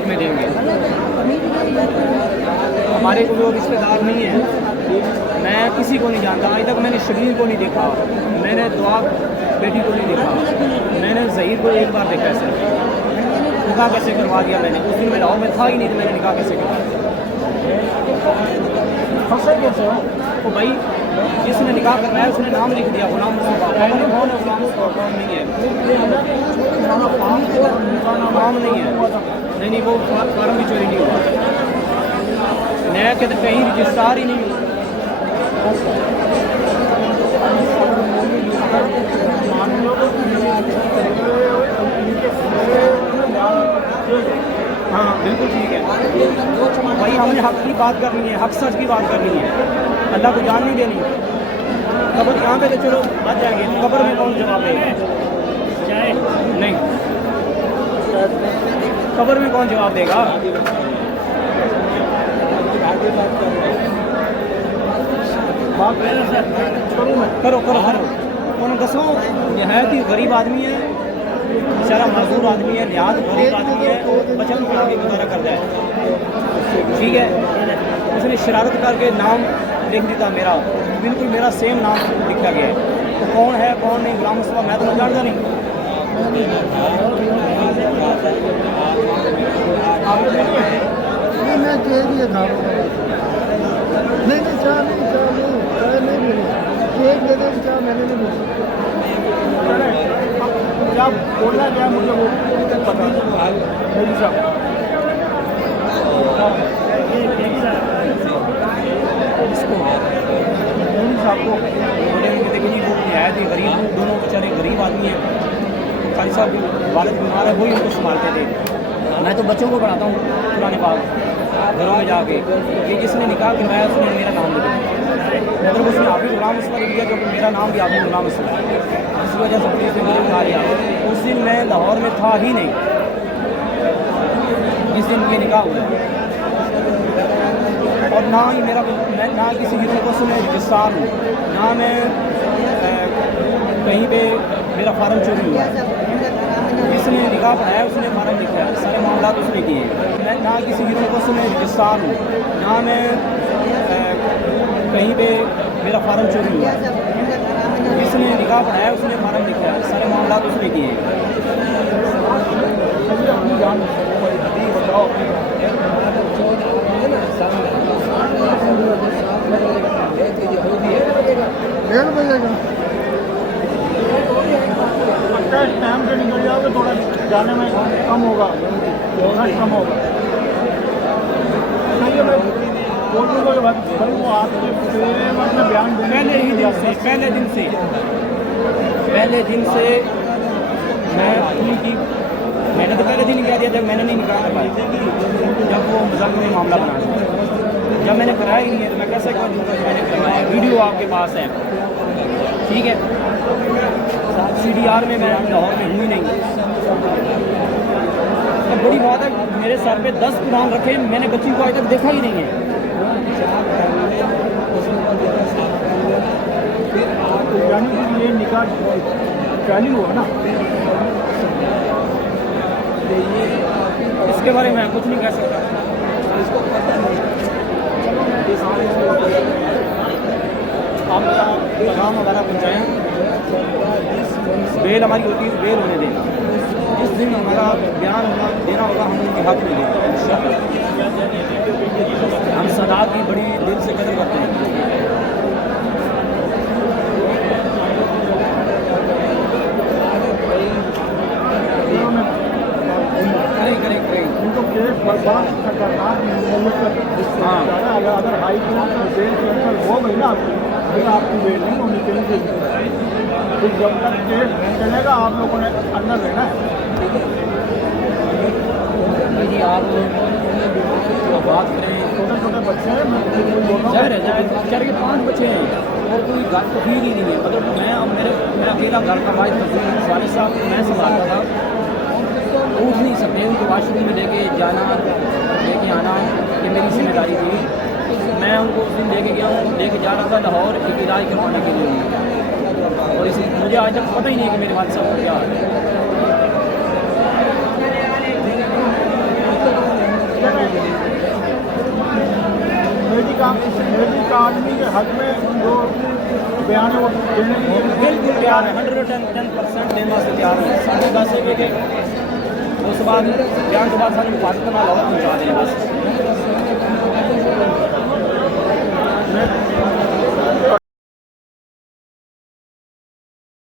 हक में देंगे। हमारे को जो रिश्तेदार नहीं है, मैं किसी को नहीं जानता, आज तक मैंने शबीर को नहीं देखा, मैंने दुआ बेटी को नहीं देखा, मैंने ज़हीर को एक बार देखा है सर। निकाह कैसे करवा दिया मैंने, उस दिन मैं लाहौर में था ही नहीं, तो मैंने निकाह कैसे करवा दिया? फंसे कैसे हो? तो भाई जिसने निकाह करवाया उसने नाम लिख दिया गुलाम मुस्तफ़ा, कौन है गुलाम मुस्तफ़ा? कौन नहीं है, नाम नहीं है। नहीं, वो फार्म भी चोरी नहीं हुआ, मैं कहते कहीं रजिस्ट्रार ही नहीं हुआ। हाँ बिल्कुल ठीक है भाई, हमने हक की बात करनी है, हक सच की बात करनी है, अल्लाह को जान नहीं देनी। कब्र यहाँ पे तो चलो बच जाएंगे, कब्र में कौन जवाब देगा? नहीं, कब्र में कौन जवाब देगा? करो करो करो। उन्होंने दसो नहायत ही गरीब आदमी है, बेचारा मजदूर आदमी है, निहायत गरीब आदमी है, बचन पढ़ा के गुजारा करता है, ठीक है। उसने शरारत करके नाम लिख दिया मेरा, बिल्कुल मेरा सेम नाम लिखा गया है। तो कौन है कौन नहीं? गुलाम मुस्तफ़ा मैं तो जानता नहीं। मैं कह दिया था नहीं चाह नहीं केक दे दे, चाह मैंने नहीं बोला। क्या बोलना क्या मुझे वो पता मोदी साहब इसको मोदी साहब को बोले देखिए जी वो नहायत ही गरीब, दोनों बेचारे गरीब आदमी हैं। खाली साहब वालिद बीमार है, वही उनको संभालते थे। मैं तो बच्चों को पढ़ाता हूँ पुराने पाक घरों में जाके, कि जिसने निकाह करवाया उसने मेरा नाम लिखा, मतलब उसने आप ही गुलाम मुस्तफ़ा लिख दिया, जो मेरा नाम भी आप ही गुलाम मुस्तफ़ा, इस वजह से पुलिस ने मुझे उठा लिया। उस दिन मैं लाहौर में था ही नहीं, जिस दिन ये निकाह हुआ, और ना ही मेरा ना किसी यूनिवर्सिटी में रजिस्ट्रार हूँ, ना मैं कहीं पे मेरा फार्म चोरी हुआ। जिसने निकाह पढ़ाया उसने फार्म लिखा है, सारे मामला उसने किए। मैं ना किसी यूनिवर्सिटी में रजिस्ट्रार हूँ, ना मैं कहीं पे मेरा फार्म चोरी हुआ। जिसने निकाह पढ़ाया उसने फार्म लिखा है, सारे मामला उसने किए। टाइम से निकल जाओगे, थोड़ा जाने में कम होगा, कम होगा। बोलूँगा कि भाई वो आपके मतलब बयान पहले दिन से मैं उनकी, मैंने तो पहले दिन ही कह दिया जब मैंने नहीं निकाल पाया, जब वो मजाक में मामला बना दिया। जब मैंने कराया ही नहीं है तो मैं कैसे कर दूँगा कि मैंने करवाया? वीडियो आपके पास है, ठीक है। CDR में मैं लाहौर में हूँ ही नहीं। तो बड़ी बात है, मेरे सर पे 10 कुरान रखे, मैंने बच्ची को आज तक देखा ही नहीं है। यानी कि ये निकाह चालू हुआ ना, इसके बारे में मैं कुछ नहीं कह सकता। आप पैगाम वगैरह पहुँचाएँ, बेल हमारी होती है, बेल होने दें। जिस दिन हमारा बयान होना देना होगा हम उनके हक में देंगे। हम सदा की बड़ी दिल से कदर करते हैं। करें उनको केस बर्बाद खतरनाक हाँ, अगर हाई कोर्ट में बेल कैंसिल हो गई ना फिर आपकी बेल नहीं होनी चाहिए। फिर जब तक केस नहीं चलेगा आप लोगों ने अंदर रहना है। जी आप बात करें, छोटे छोटे बच्चे हैं, मैं शहर है शहर के 5 बच्चे हैं और कोई घर तो ही नहीं है। मतलब मैं और मेरा अकेला घर का वाइफ सारे साहब मैं संभालता था, उठ नहीं सकते, उनको वाशरूम में लेके जाना लेके आना ये मेरी जिम्मेदारी थी। मैं उनको उस दिन लेके गया हूँ, लेके जा रहा था लाहौर एक इलाज करवाने के लिए, और इसलिए मुझे आज तक पता ही नहीं कि मेरे वालिद साहब क्या है। मेडिक आदमी के हक में जो बयान है वो देने के लिए बिल्कुल तैयार है 110% देने वास्ते तैयार है साढ़े 10 बजे उस बाद बयान के बाद सानू हिफाजत नाल पहुंचा दें बस मैं